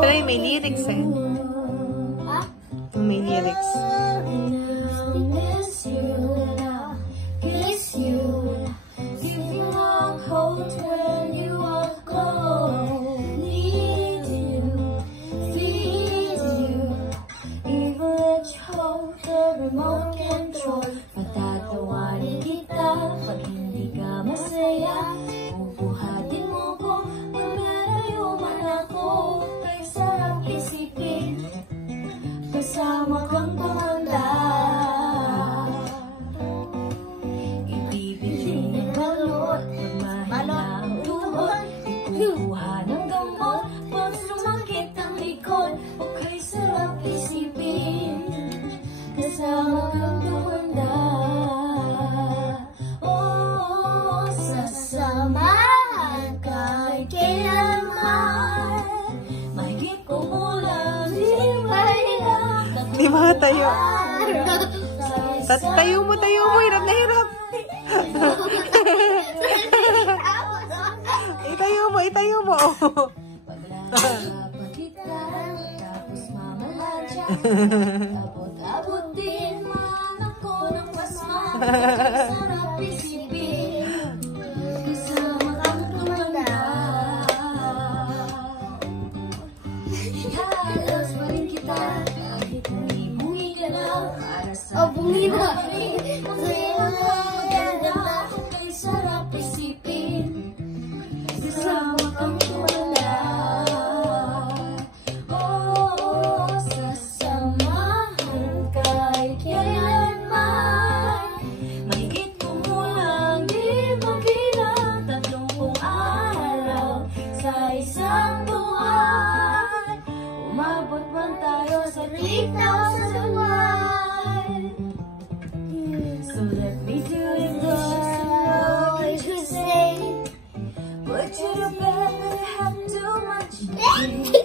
Pero may lyrics eh. May lyrics. Patatawarin kita pag hindi ka masaya. Bubuhatin mo ko pag nalayo man ako. Kay sarap isipin kasama kang tumanda. Ibibili ng balot pag mahina ang tuhod. Ikukuha ng gamot pag sumakit ang likod. O kay sarap isipin kasama kang tumanda. Oh, sasamahan kahit kailanman. Mahigit ko mula Di ba tayo? Tayo mo. Hirap na hirap. Itayo mo. Paglalaban kita, tapos mamaladya. Abot-abot din man ako ng pasma. Sarap isipin kasama kang tumanda. Halos pa rin kita kahit bungi ka na. Para sa bungi ba? Masaya mo maganda. Kay sarap isipin kasama kang tumanda. Oh, sasamahan kahit kailanman. Mahigit ko mulang di mabilang 30 araw sa isang buwan. Umabot man tayo sa 3,000 buwan. So let me do it, Lord, to say, put you to bed, but I have too much to do.